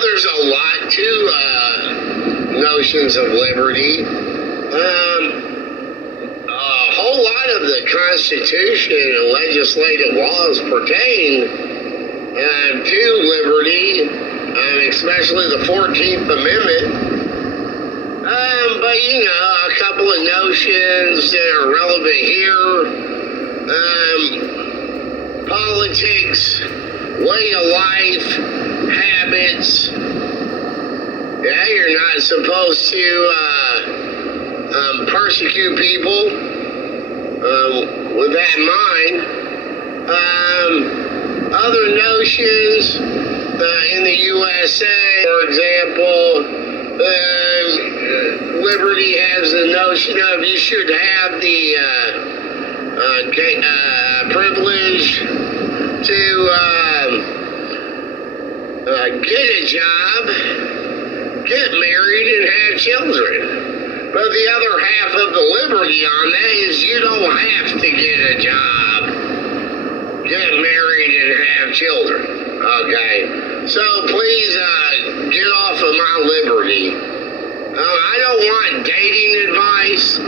there's a lot to notions of liberty. A whole lot of the Constitution and legislative laws pertain to liberty, especially the 14th Amendment. But, a couple of notions that are relevant here. Politics, way of life, habits. Yeah, you're not supposed to persecute people with that in mind. Other notions in the USA, for example, liberty has the notion of you should have the privilege to get a job, get married, and have children. But the other half of the liberty on that is you don't have to get a job, get married, and have children. Okay? So please get off of my liberty. I don't want dating advice.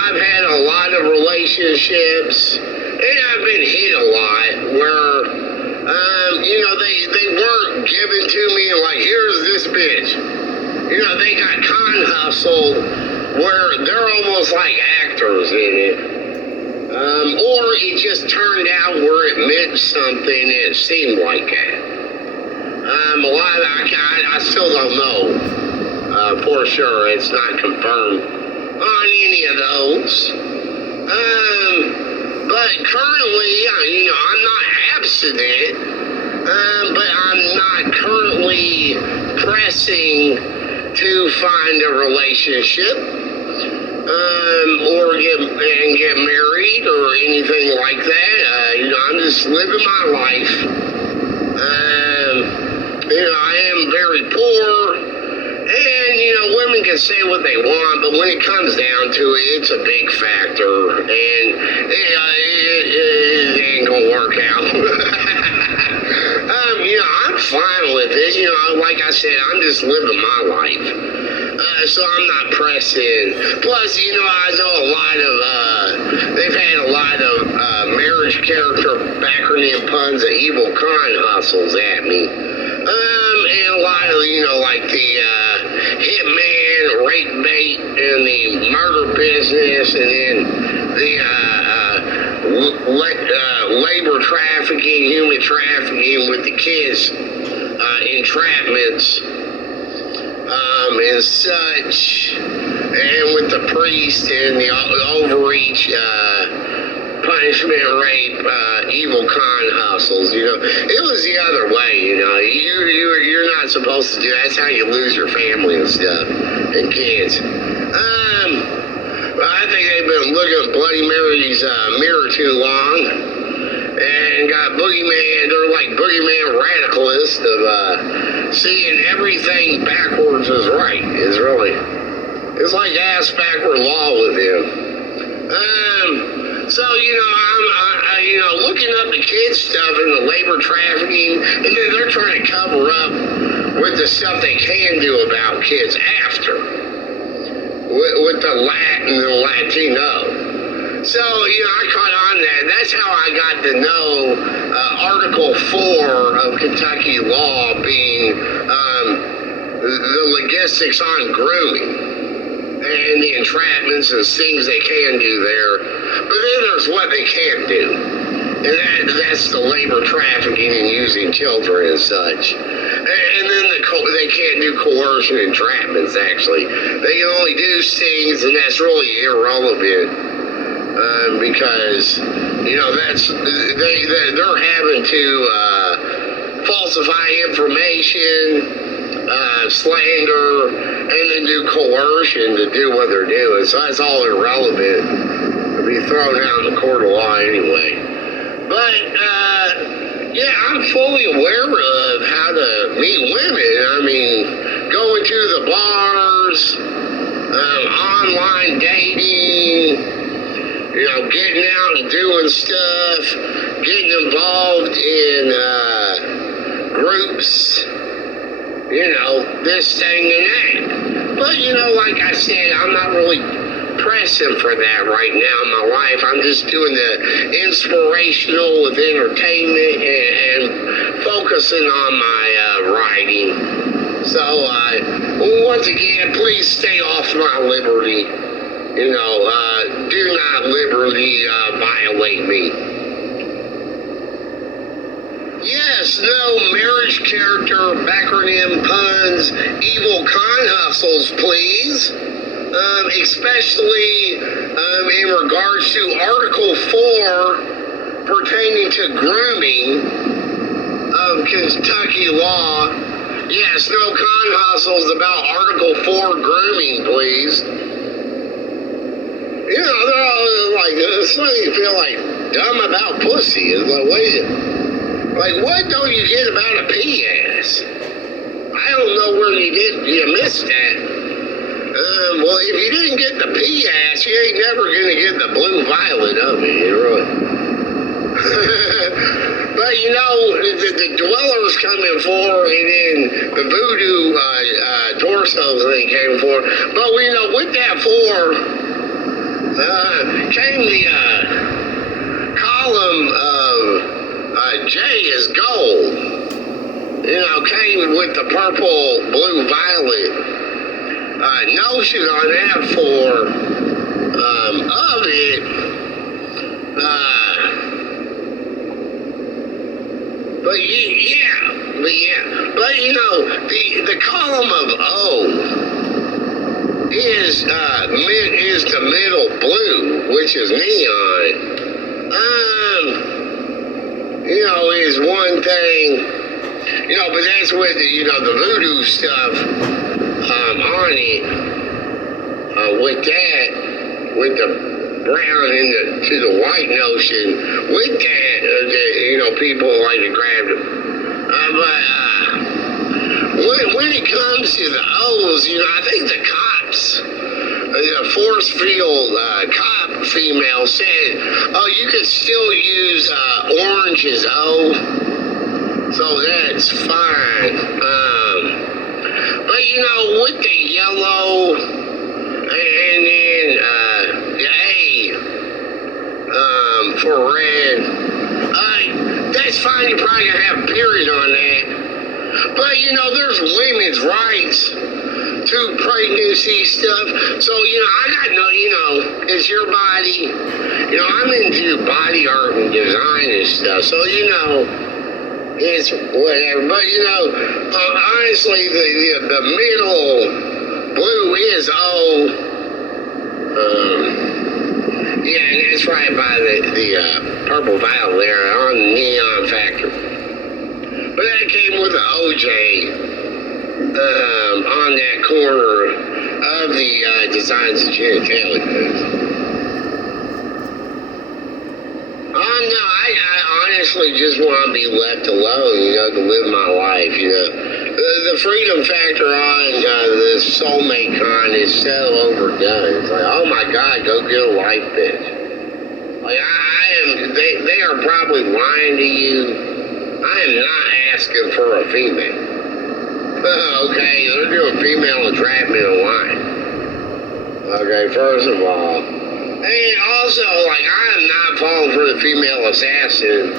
I've had a lot of relationships, and I've been hit a lot where, they weren't given to me like, here's this bitch. They got con hustled where they're almost like actors in it. Or it just turned out where it meant something and it seemed like that. A lot of I still don't know for sure. It's not confirmed on any of those. But currently, I'm not abstinent, but I'm not currently pressing to find a relationship, or get married or anything like that. I'm just living my life. I am very poor, and women can say what they want, but when it comes down to it, it's a big factor, and it ain't gonna work out. I'm fine with it. Like I said, I'm just living my life. So I'm not pressing. Plus, I know a lot of, they've had a lot of marriage character backronym puns of evil con hustles at me. And a lot of, like the hitman, rape bait, and the murder business, and then the labor trafficking, human trafficking with the kids, entrapments, and such, and with the priest and the overreach, punishment, rape, evil con hustles. It was the other way. You're not supposed to do that. That's how you lose your family and stuff and kids. I think they've been looking at Bloody Mary's mirror too long, and got boogeyman. They're like boogeyman radicalists of seeing everything backwards is right. It's like ass backward law with him. So I'm looking up the kids stuff and the labor trafficking, and then they're trying to cover up with the stuff they can do about kids after, with the Latin and the Latino. So, I caught on that. That's how I got to know Article 4 of Kentucky law being the logistics on grooming and the entrapments and things they can do there. But then there's what they can't do. And that's the labor trafficking and using children and such. And then they can't do coercion and entrapments, actually. They can only do things, and that's really irrelevant. Because, they're having to falsify information, slander, and then do coercion to do what they're doing. So that's all irrelevant to be thrown out in the court of law anyway. But, I'm fully aware of how to meet women. Going to the bars, online dating, getting out and doing stuff, getting involved in groups, this thing and that. But, like I said, I'm not really pressing for that right now in my life. I'm just doing the inspirational with entertainment and focusing on my writing. So, once again, please stay off my liberty. Do not liberty violate me. Yes, no marriage character, backronym puns, evil con hustles, please. Especially in regards to Article 4 pertaining to grooming of Kentucky law. Yes, no con hustles about Article 4 grooming, please. They're all like, it's funny you feel like dumb about pussy. It's like, wait. Like, what don't you get about a P-ass? I don't know where you missed that. Well, if you didn't get the P-ass, you ain't never gonna get the blue violet of it, really. But, the dwellers coming for, and then the voodoo torsos they came for. But, with that came the column of J is gold. Came with the purple, blue, violet notion on that for of it. But the column of O is the middle blue, which is neon. Is one thing, but that's with the voodoo stuff on it. With that, with the brown to the white notion, with that, people like to grab it. But when it comes to the O's, I think the cops, the force field cop female said, you could still use orange as O, so that's fine. But with the yellow and then the A for red, that's fine. You're probably gonna have a period on that. But there's women's rights to pregnancy stuff. So, I got it's your body. I'm into body art and design and stuff. So, it's whatever. But, honestly, the middle blue is O. And that's right by the purple violet there on the neon factor. But that came with the OJ. On that corner of the designs of genitalia. No, I honestly just want to be left alone, to live my life, The freedom factor on the soulmate con is so overdone. It's like, oh my God, go get a life, bitch. Like, they are probably lying to you. I am not asking for a female. Okay, they're doing female entrapment online. Okay, first of all. And also, I am not falling for the female assassin.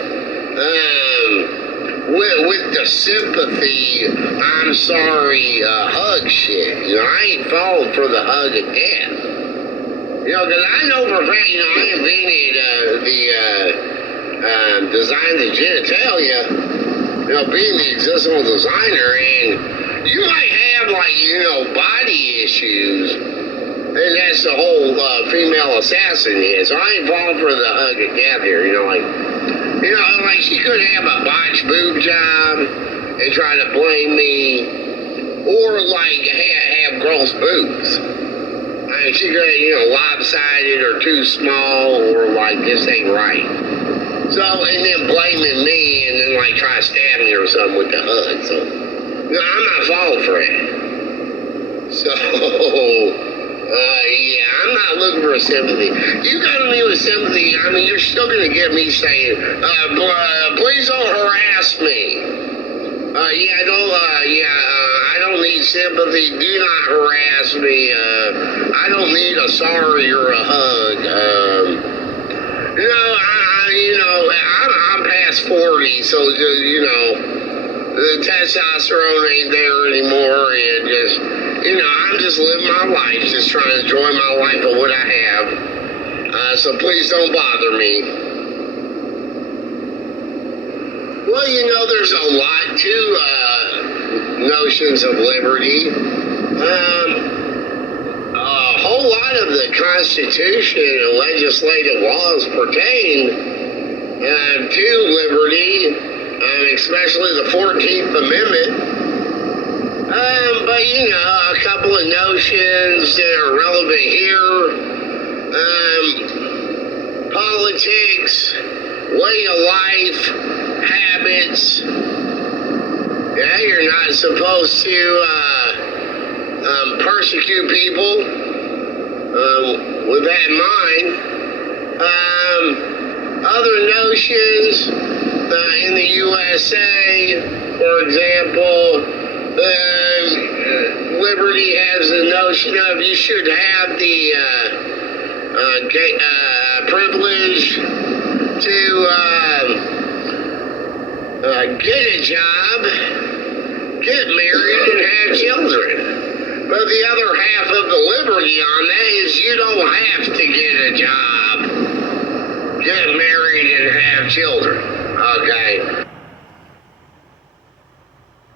With the sympathy, I'm sorry, hug shit. I ain't falling for the hug of death. Because I know for a fact, I invented the design of genitalia. Being the existential designer, and you might have body issues, and that's the whole female assassin is. So I ain't falling for the hug of death here. She could have a botched boob job and try to blame me, or have gross boobs. She could, lopsided or too small, or this ain't right. So, and then blaming me, and then try to stab me or something with the hug. So, I'm not falling for it. So, I'm not looking for sympathy. You go to me with sympathy, you're still going to get me saying, please don't harass me. I don't need sympathy. Do not harass me. I don't need a sorry or a hug. I'm past 40, so the testosterone ain't there anymore, and I'm just living my life, just trying to enjoy my life of what I have. So please don't bother me. Well, there's a lot to notions of liberty. A whole lot of the Constitution and legislative laws pertain to liberty, especially the 14th Amendment. But, a couple of notions that are relevant here. Politics, way of life, habits. Yeah, you're not supposed to persecute people with that in mind. Other notions in the USA, for example, liberty has the notion of you should have the privilege to get a job, get married, and have children. But the other half of the liberty on that is you don't have to get a job, get married, and have children. Okay.